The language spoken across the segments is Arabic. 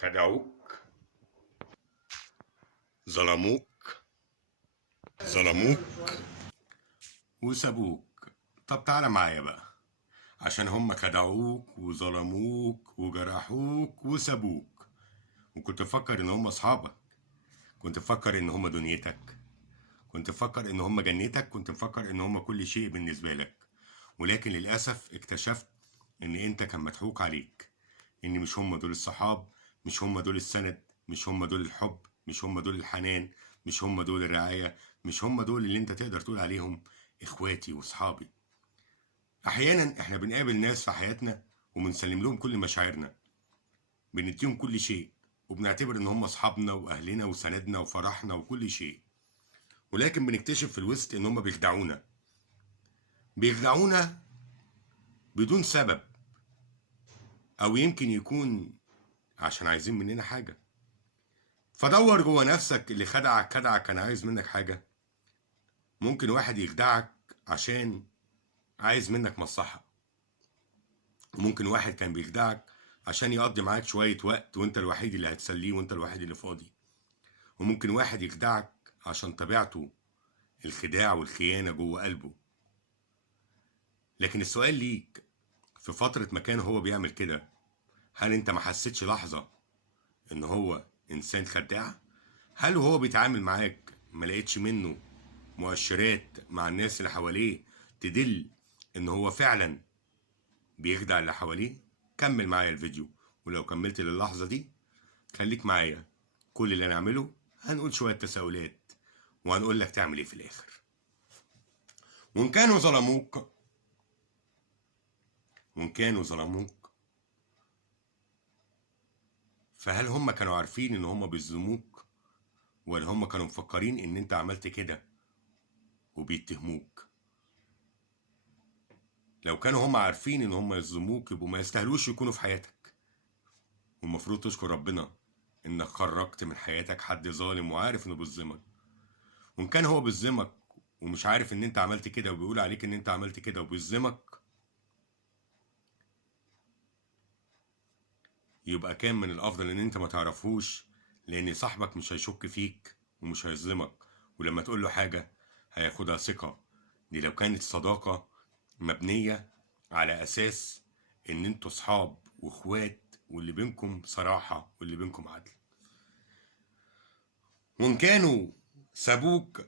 خدعوك، ظلموك، ظلموك وسابوك. طب تعالى معايا بقى، عشان هم خدعوك وظلموك وجرحوك وسابوك، وكنت مفكر ان هم اصحابك، كنت مفكر ان هم دنيتك، كنت مفكر ان هم جنتك، كنت مفكر ان هم كل شيء بالنسبة لك. ولكن للأسف اكتشفت ان انت كان مضحوك عليك، ان مش هم دول الصحاب، مش هم دول السند، مش هم دول الحب، مش هم دول الحنان، مش هم دول الرعاية، مش هم دول اللي انت تقدر تقول عليهم اخواتي واصحابي. احيانا احنا بنقابل ناس في حياتنا وبنسلم لهم كل مشاعرنا، بنديهم كل شيء، وبنعتبر ان هم اصحابنا واهلنا وسندنا وفرحنا وكل شيء، ولكن بنكتشف في الوسط ان هم بيخدعونا، بيخدعونا بدون سبب، او يمكن يكون عشان عايزين مننا حاجة. فدور جوه نفسك، اللي خدعك كان عايز منك حاجة؟ ممكن واحد يخدعك عشان عايز منك مصلحة، وممكن واحد كان بيخدعك عشان يقضي معاك شوية وقت وانت الوحيد اللي هتسليه وانت الوحيد اللي فاضي، وممكن واحد يخدعك عشان طبيعته الخداع والخيانة جوه قلبه. لكن السؤال ليك، في فترة ما كان هو بيعمل كده، هل انت ما حسيتش لحظة ان هو انسان خداع؟ هل وهو بيتعامل معاك ما لقيتش منه مؤشرات مع الناس اللي حواليه تدل ان هو فعلا بيخدع اللي حواليه؟ كمل معايا الفيديو، ولو كملت للحظة دي خليك معايا. كل اللي هنعمله هنقول شوية تساؤلات، وهنقول لك تعمل ايه في الاخر. وان كانوا ظلموك، وان كانوا ظلموك، فهل هم كانوا عارفين ان هم بيظلموك، ولا هم كانوا مفكرين ان انت عملت كده وبيتهموك؟ لو كانوا هم عارفين ان هم يظلموك، يبقوا ما يستاهلوش يكونوا في حياتك، والمفروض تشكر ربنا انك خرجت من حياتك حد ظالم وعارف انه بيظلمك. وان كان هو بيظلمك ومش عارف ان انت عملت كده، وبيقول عليك ان انت عملت كده وبيظلمك، يبقى كان من الافضل ان انت ما تعرفوش، لان صاحبك مش هيشك فيك ومش هيظلمك، ولما تقول له حاجة هياخدها ثقة. دي لو كانت صداقة مبنية على اساس ان انتوا صحاب واخوات، واللي بينكم صراحة واللي بينكم عدل. وان كانوا سابوك،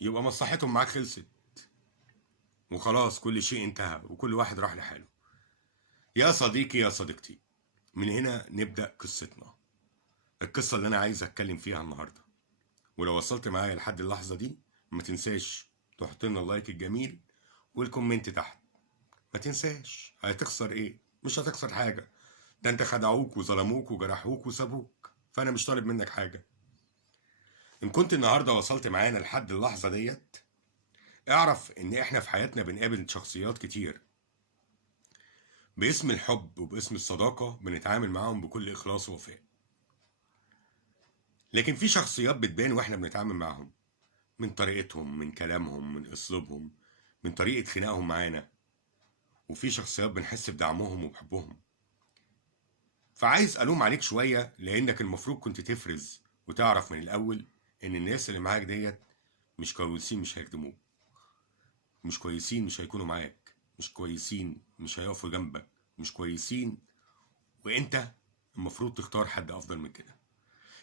يبقى مصلحتهم معاك خلصت وخلاص، كل شيء انتهى وكل واحد راح لحاله. يا صديقي يا صديقتي، من هنا نبدأ قصتنا، القصة اللي أنا عايز أتكلم فيها النهاردة. ولو وصلت معايا لحد اللحظة دي، ما تنساش تحط لنا اللايك الجميل والكومنت تحت. ما تنساش، هتخسر إيه؟ مش هتخسر حاجة، ده أنت خدعوك وظلموك وجرحوك وسابوك، فأنا مش طالب منك حاجة. إن كنت النهاردة وصلت معانا لحد اللحظة ديت، اعرف إن إحنا في حياتنا بنقابل شخصيات كتير باسم الحب وباسم الصداقة، بنتعامل معاهم بكل إخلاص ووفاء. لكن في شخصيات بتبان واحنا بنتعامل معاهم، من طريقتهم، من كلامهم، من اسلوبهم، من طريقة خناقهم معانا. وفي شخصيات بنحس بدعمهم وبحبهم. فعايز ألوم عليك شوية، لأنك المفروض كنت تفرز وتعرف من الأول إن الناس اللي معاك ديت مش كويسين، مش هيخدموك، مش كويسين مش هيكونوا معاك، مش كويسين مش هيقفوا جنبك، مش كويسين، وإنت المفروض تختار حد أفضل من كده.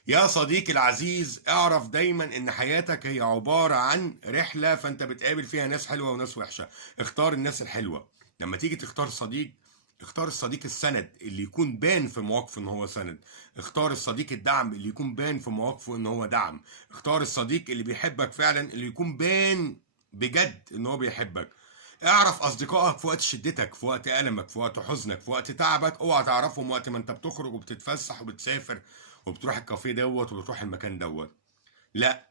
يا صديقي العزيز، اعرف دايما ان حياتك هي عبارة عن رحلة، فانت بتقابل فيها ناس حلوة وناس وحشة. اختار الناس الحلوة. لما تيجي تختار صديق، اختار الصديق السند اللي يكون بان في مواقفه ان هو سند. اختار الصديق الدعم اللي يكون بان في مواقفه ان هو دعم. اختار الصديق اللي بيحبك فعلا، اللي يكون بان بجد ان هو بيحبك. اعرف اصدقائك في وقت شدتك، في وقت ألمك، في وقت حزنك، في وقت تعبك. اوعى تعرفهم وقت ما انت بتخرج وبتتفسح وبتسافر وبتروح الكافيه دوت وبتروح المكان دوت. لا،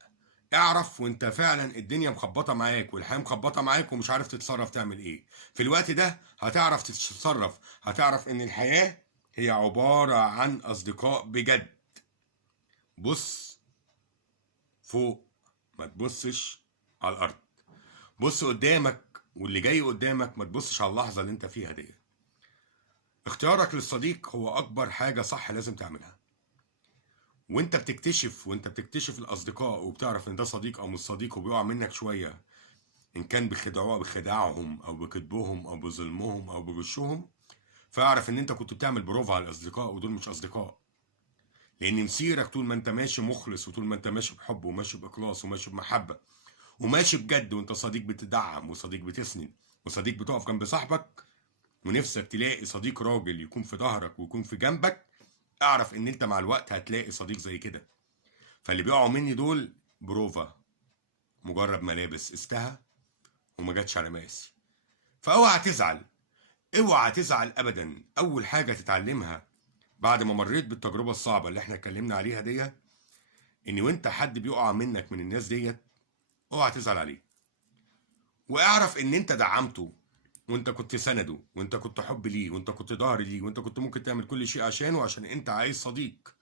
اعرف وانت فعلا الدنيا مخبطه معاك والحياه مخبطه معاك ومش عارف تتصرف تعمل ايه. في الوقت ده هتعرف تتصرف، هتعرف ان الحياه هي عباره عن اصدقاء بجد. بص فوق، ما تبصش على الارض. بص قدامك واللي جاي قدامك، ما تبصش على اللحظه اللي انت فيها دي. اختيارك للصديق هو اكبر حاجه صح لازم تعملها. وانت بتكتشف الاصدقاء وبتعرف ان ده صديق او مش صديق وبيقع منك شويه، ان كان بخداعهم او بكذبهم او بظلمهم او بغشهم، فاعرف ان انت كنت بتعمل بروفا على الاصدقاء ودول مش اصدقاء. لان مسيرك طول ما انت ماشي مخلص، وطول ما انت ماشي بحب وماشي باخلاص وماشي بمحبه وماشي بجد، وانت صديق بتدعم وصديق بتسند وصديق بتقف جنب صاحبك، ونفسك تلاقي صديق راجل يكون في ظهرك ويكون في جنبك، اعرف ان انت مع الوقت هتلاقي صديق زي كده. فاللي بيقعوا مني دول بروفا، مجرد ملابس قستها وما جاتش على مقاسي. فاوعى تزعل، اوعى تزعل ابدا. اول حاجه تتعلمها بعد ما مريت بالتجربه الصعبه اللي احنا اتكلمنا عليها ديت، ان وانت حد بيقع منك من الناس ديت، اوعى تزعل عليه، واعرف ان انت دعمته، وانت كنت سنده، وانت كنت حب ليه، وانت كنت ظهر ليه، وانت كنت ممكن تعمل كل شيء عشانه، عشان انت عايز صديق،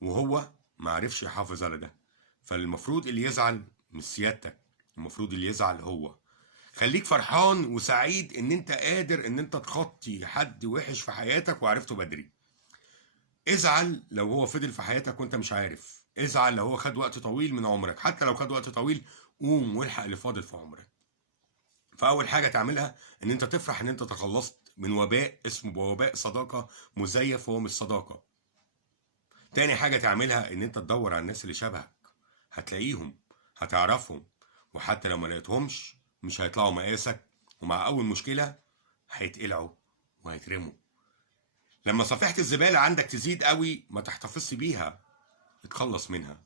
وهو ما عرفش يحافظ على ده. فالمفروض اللي يزعل مش سيادتك، المفروض اللي يزعل هو. خليك فرحان وسعيد ان انت قادر ان انت تخطي حد وحش في حياتك وعرفته بدري. ازعل لو هو فضل في حياتك وانت مش عارف، ازعل لو هو خد وقت طويل من عمرك، حتى لو خد وقت طويل قوم والحق اللي فاضل في عمرك. فاول حاجه تعملها ان انت تفرح ان انت تخلصت من وباء اسمه وباء صداقه مزيف، وهو مش صداقه. تاني حاجه تعملها ان انت تدور على الناس اللي شبهك، هتلاقيهم، هتعرفهم، وحتى لو ما لقيتهمش مش هيطلعوا مقاسك، ومع اول مشكله هيتقلعوا وهيترموا. لما صفيحه الزباله عندك تزيد قوي ما تحتفظش بيها، اتخلص منها.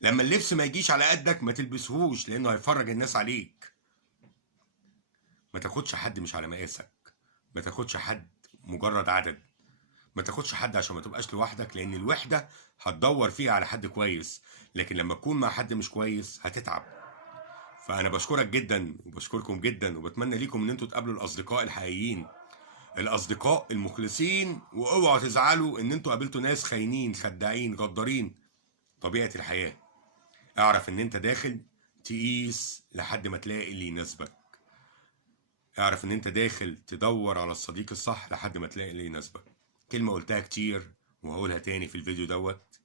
لما اللبس ما يجيش على قدك ما تلبسهوش لانه هيفرج الناس عليك. ما تاخدش حد مش على مقاسك، ما تاخدش حد مجرد عدد، ما تاخدش حد عشان ما تبقاش لوحدك، لان الوحده هتدور فيها على حد كويس، لكن لما تكون مع حد مش كويس هتتعب. فانا بشكرك جدا وبشكركم جدا، وبتمنى ليكم ان انتوا تقابلوا الاصدقاء الحقيقيين، الاصدقاء المخلصين. واوعوا تزعلوا ان انتوا قابلتوا ناس خاينين خداعين غدارين. طبيعه الحياه. اعرف ان انت داخل تقيس لحد ما تلاقي اللي يناسبك. اعرف ان انت داخل تدور على الصديق الصح لحد ما تلاقي اللي يناسبك. كلمة قلتها كتير وهقولها تاني في الفيديو دوت: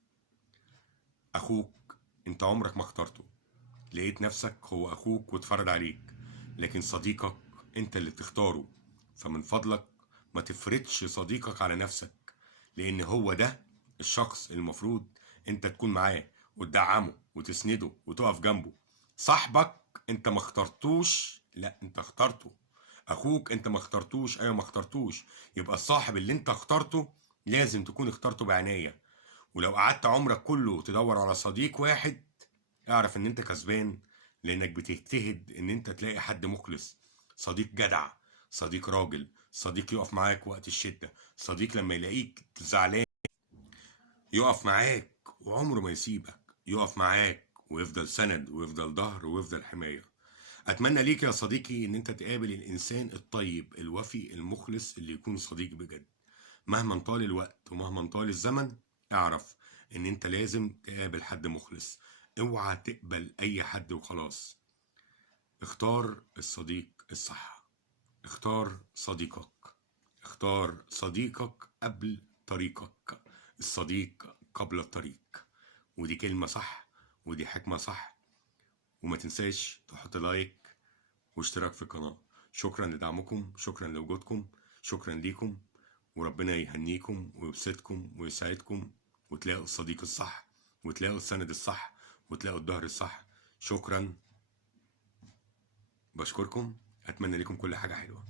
اخوك انت عمرك ما اخترته، لقيت نفسك هو اخوك واتفرج عليك، لكن صديقك انت اللي بتختاره. فمن فضلك ما تفرضش صديقك على نفسك، لان هو ده الشخص المفروض انت تكون معاه وتدعمه وتسنده وتقف جنبه. صاحبك انت ما اخترتوش، لا انت اخترته. اخوك انت ما اخترتوش، ايوه ما اخترتوش. يبقى الصاحب اللي انت اخترته لازم تكون اخترته بعناية. ولو قعدت عمرك كله تدور على صديق واحد، اعرف ان انت كسبان، لانك بتجتهد ان انت تلاقي حد مخلص، صديق جدع، صديق راجل، صديق يقف معاك وقت الشدة، صديق لما يلاقيك زعلان يقف معاك وعمره ما يسيبك، يقف معاك ويفضل سند ويفضل ظهر ويفضل حماية. اتمنى ليك يا صديقي ان انت تقابل الانسان الطيب الوفي المخلص اللي يكون صديق بجد. مهما طال الوقت ومهما طال الزمن، اعرف ان انت لازم تقابل حد مخلص. اوعى تقبل اي حد وخلاص. اختار الصديق الصح، اختار صديقك، اختار صديقك قبل طريقك، الصديق قبل الطريق. ودي كلمة صح، ودي حكمة صح. وما تنساش تحط لايك واشتراك في القناة. شكرا لدعمكم، شكرا لوجودكم، شكرا ليكم، وربنا يهنيكم ويبسطكم ويسعدكم، وتلاقوا الصديق الصح، وتلاقوا السند الصح، وتلاقوا الظهر الصح. شكرا، بشكركم، اتمنى لكم كل حاجة حلوة.